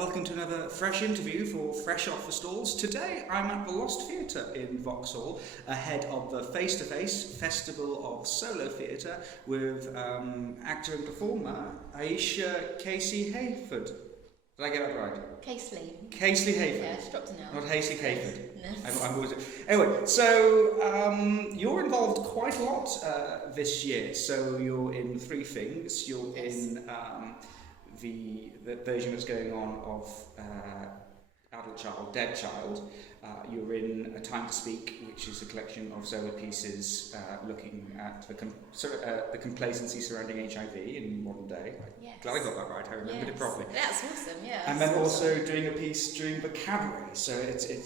welcome to another fresh interview for Fresh Off the Stalls. Today I'm at the Lost Theatre in Vauxhall, ahead of the face-to-face Festival of Solo Theatre with actor and performer Ayesha Casely Hayford. Did I get that right? Casely. Casely Hayford. Yeah, just dropped an L. Not Casely Hayford. No. I'm always... Anyway, so you're involved quite a lot this year. So you're in three things. You're in the version that's going on of Adult Child, Dead Child. You're in A Time to Speak, which is a collection of solo pieces looking at the complacency surrounding HIV in modern day. Yes. Glad I got that right. I remembered it properly. That's awesome. Yeah. And then also doing a piece during the cabaret. So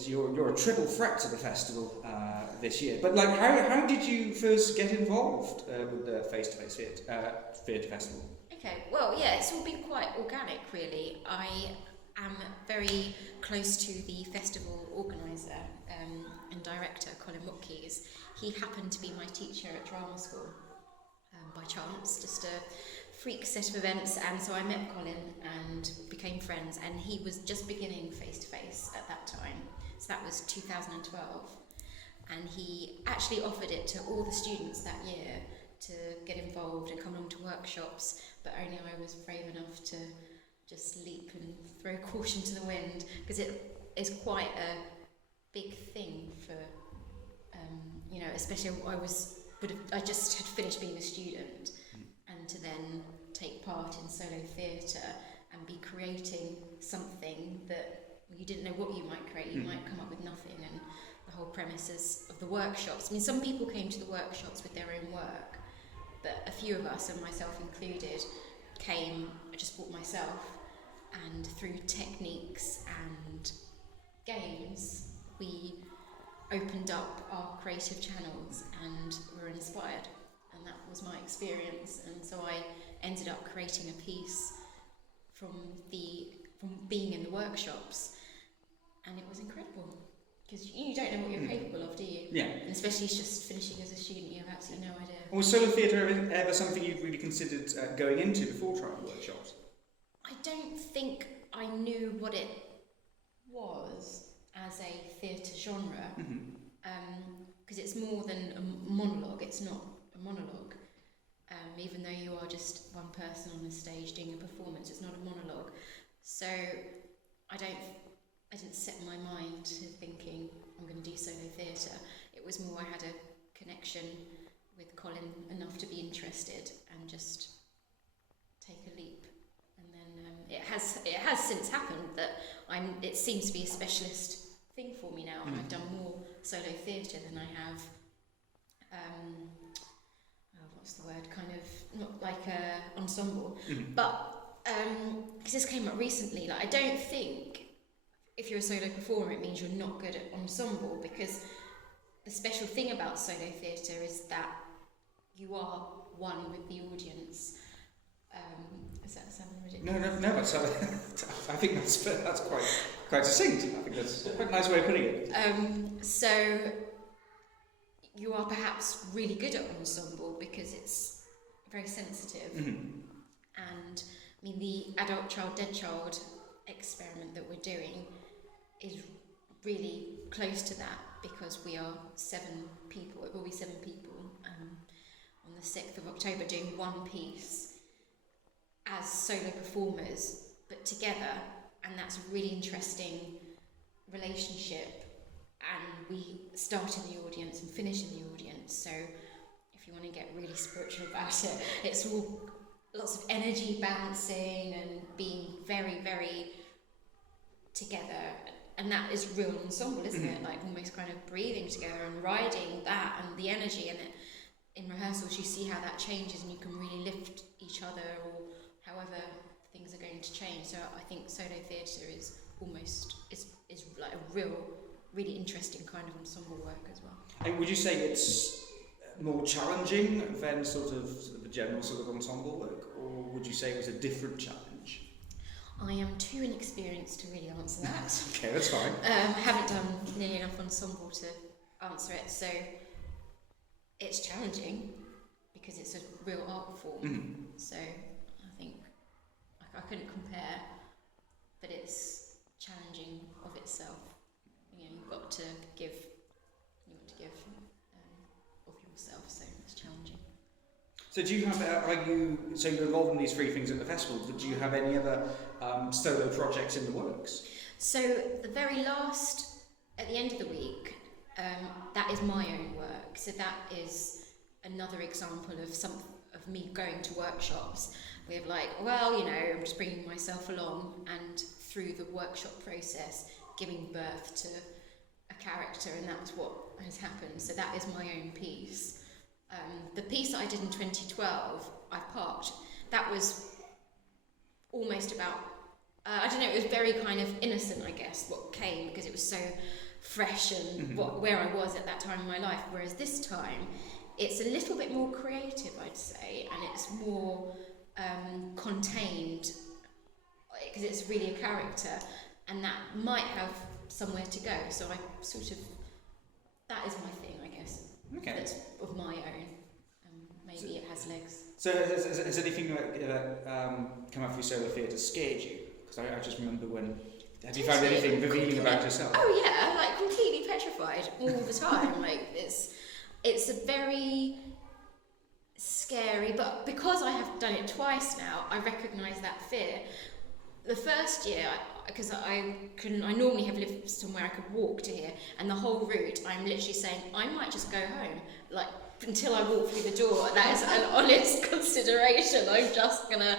you're a triple threat to the festival this year. But like, how did you first get involved with the face-to-face theatre festival? Okay. Well, yeah, it's all been quite organic, really. I am very close to the festival organiser and director, Colin Watkeys. He happened to be my teacher at drama school by chance, just a freak set of events, and so I met Colin and became friends, and he was just beginning face-to-face at that time, so that was 2012, and he actually offered it to all the students that year to get involved and come along to workshops, but only I was brave enough to just leap and throw caution to the wind, because it is quite a big thing for, especially I just had finished being a student, and to then take part in solo theatre and be creating something that you didn't know what you might create. You might come up with nothing, and the whole premises of the workshops. I mean, some people came to the workshops with their own work, but a few of us, and myself included, I just brought myself, and through techniques and games we opened up our creative channels and were inspired, and that was my experience. And so I ended up creating a piece from being in the workshops, and it was incredible, because you don't know what you're capable of, do you? Yeah. And especially just finishing as a student, you have absolutely no idea. Was solo theatre ever something you've really considered going into before trying workshops? I don't think I knew what it was as a theatre genre, because it's more than a monologue. It's not a monologue, even though you are just one person on the stage doing a performance. It's not a monologue. So I didn't set my mind to thinking I'm going to do solo theatre. It was more I had a connection with Colin enough to be interested and just take a leap. And then it has since happened that it seems to be a specialist thing for me now, and I've done more solo theatre than I have what's the word, kind of not like a ensemble, but because this came up recently, like I don't think if you're a solo performer it means you're not good at ensemble, because the special thing about solo theatre is that you are one with the audience. Is that sounding ridiculous? No. I think that's quite succinct. I think that's quite a nice way of putting it. So you are perhaps really good at ensemble because it's very sensitive. And I mean, the Adult Child, Dead Child experiment that we're doing is really close to that, because we are 7 people. It will be 7 people on the 6th of October doing one piece as solo performers, but together, and that's a really interesting relationship, and we start in the audience and finish in the audience. So if you want to get really spiritual about it, it's all lots of energy bouncing and being very, very together, and that is real ensemble, isn't it? Like almost kind of breathing together and riding that and the energy, and in rehearsals you see how that changes, and you can really lift each other, or however things are going to change. So I think solo theatre is like a really interesting kind of ensemble work as well. And would you say it's more challenging than sort of the general sort of ensemble work, or would you say it was a different challenge? I am too inexperienced to really answer that. Okay, that's fine. Haven't done nearly enough ensemble to answer it, so it's challenging because it's a real art form. So I think I couldn't compare, but it's So do you have, so you're involved in these three things at the festival, but do you have any other solo projects in the works? So the very last, at the end of the week, that is my own work. So that is another example of me going to workshops with I'm just bringing myself along, and through the workshop process, giving birth to a character, and that's what has happened. So that is my own piece. The piece that I did in 2012, I parked. That was almost about, it was very kind of innocent, I guess, what came, because it was so fresh and where I was at that time in my life. Whereas this time, it's a little bit more creative, I'd say, and it's more contained, because it's really a character, and that might have somewhere to go. So I that is my thing, I guess. Okay. That's of my own. Maybe it has legs. So has anything come up through solo theatre scared you? Because I just remember when... Have you found anything revealing about yourself? Oh yeah, completely petrified all the time. It's a very scary, but because I have done it twice now, I recognise that fear. The first year, because I normally have lived somewhere I could walk to here, and the whole route I'm literally saying I might just go home, until I walk through the door. That is an honest consideration. I'm just gonna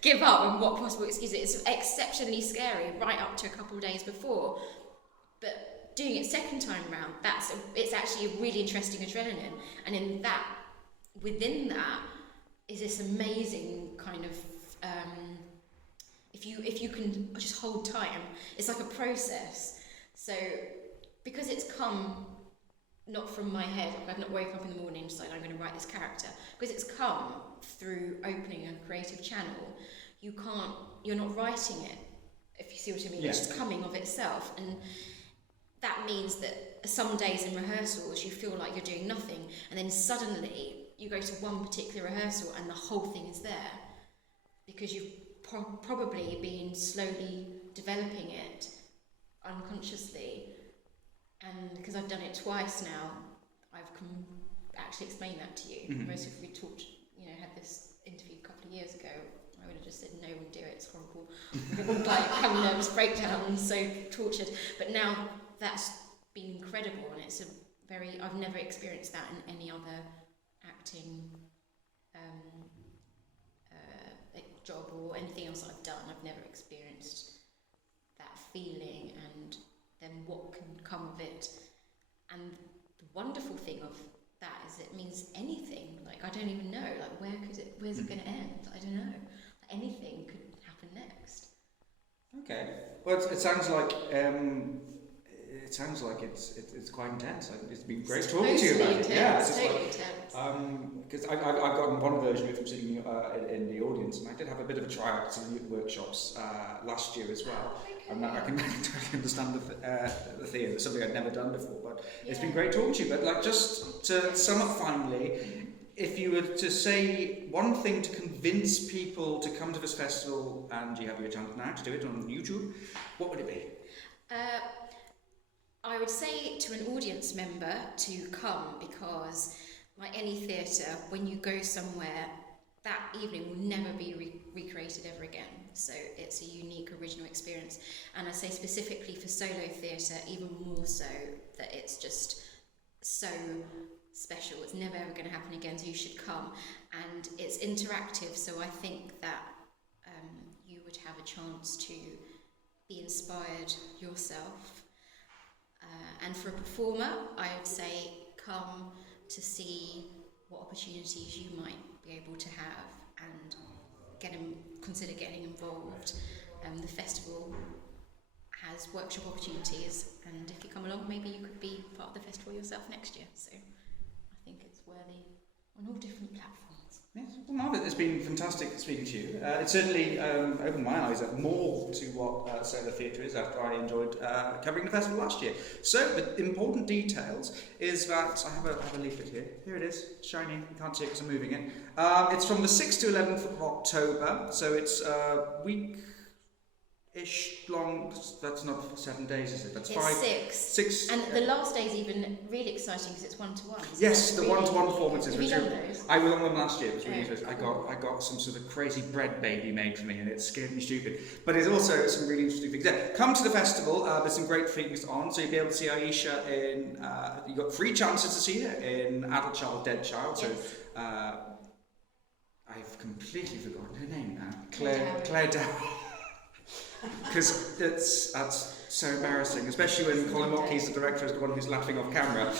give up, and what possible excuse it. It's exceptionally scary right up to a couple of days before, but doing it second time round, it's actually a really interesting adrenaline, and within that is this amazing kind of if you can just hold time, it's like a process. So because it's come not from my head, I've not woken up in the morning and decided I'm going to write this character, because it's come through opening a creative channel. You're not writing it, if you see what I mean. Yeah. It's just coming of itself, and that means that some days in rehearsals you feel like you're doing nothing, and then suddenly you go to one particular rehearsal and the whole thing is there, because you've probably been slowly developing it unconsciously. And because I've done it twice now, I can actually explain that to you. Whereas if we had this interview a couple of years ago, I would have just said, no, we'll do it, it's horrible. Have a nervous breakdown, so tortured. But now that's been incredible, and it's I've never experienced that in any other acting job or anything else I've done. I've never experienced that feeling, and then what can come of it. And the wonderful thing of that is it means anything. I don't even know, where's it going to end? I don't know. Anything could happen next. Okay. Well, it sounds like it's quite intense. It's been great talking to you about it. Yeah, it's totally intense. Because I've gotten one version of it from sitting in the audience, and I did have a bit of a try out some youth workshops last year as well. And I can totally understand the theatre. It's something I'd never done before, but it's been great talking to you. But just to sum up finally, if you were to say one thing to convince people to come to this festival, and you have your chance now to do it on YouTube, what would it be? I would say to an audience member to come, because like any theatre, when you go somewhere, that evening will never be recreated ever again. So it's a unique, original experience. And I say specifically for solo theatre, even more so, that it's just so special. It's never ever going to happen again, so you should come. And it's interactive, so I think that you would have a chance to be inspired yourself. And for a performer, I would say come to see what opportunities you might be able to have, and consider getting involved. The festival has workshop opportunities, and if you come along, maybe you could be part of the festival yourself next year. So I think it's worthy on all different platforms. Yes, well, Margaret, it's been fantastic speaking to you. It certainly opened my eyes up more to what solo theatre is after I enjoyed covering the festival last year. So the important details is that I have a leaflet here. Here it is, shiny. You can't see it because I'm moving it. It's from the 6th to 11th of October, so it's week ish long. That's not 7 days, is it? That's it's 5. 6. 6. And the last day is even really exciting because it's 1-to-1. Yes, the one-to-one performances. Have you done those? I was on them last year. It was really Yeah. interesting. I got some sort of crazy bread baby made for me, and it scared me stupid. But it's also some really interesting things there. Come to the festival. There's some great things on. So you'll be able to see Ayesha in. You got 3 chances to see her in Adult Child, Dead Child. So. Yes. I've completely forgotten her name now. Claire Dow. Because that's so embarrassing, especially when Colin Watkey's the director is the one who's laughing off camera.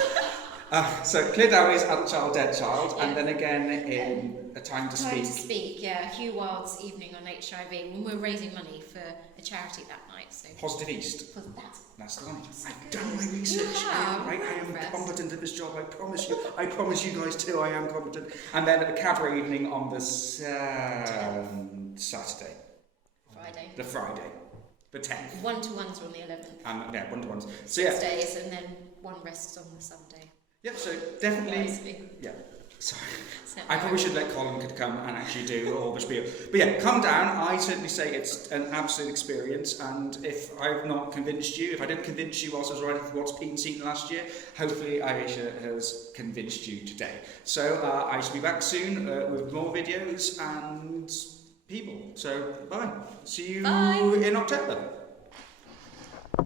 So Claire Dowie's Adult Child, Dead Child, and then again in A Time to Speak. Time to Speak, yeah. Hugh Wild's evening on HIV. When we're raising money for a charity that night. So Positive East. That's the one. So I've good. done my research. I am Impressed. competent at this job. I promise you. I promise you guys too. I am competent. And then a cabaret evening on the Saturday. Friday. The Friday. The 10th. 1-to-1s are on the 11th. And yeah, 1-to-1s. So 6 days, and then 1 rests on the Sunday. Yep, so definitely. Nicely. Yeah. Sorry. So, I probably should let Colin could come and actually do all the spiel. But yeah, come down. I certainly say it's an absolute experience. And if I've not convinced you, if I didn't convince you whilst I was writing for What's Been Seen last year, hopefully Ayesha has convinced you today. So I shall be back soon with more videos and people. So bye. See you Bye. in October.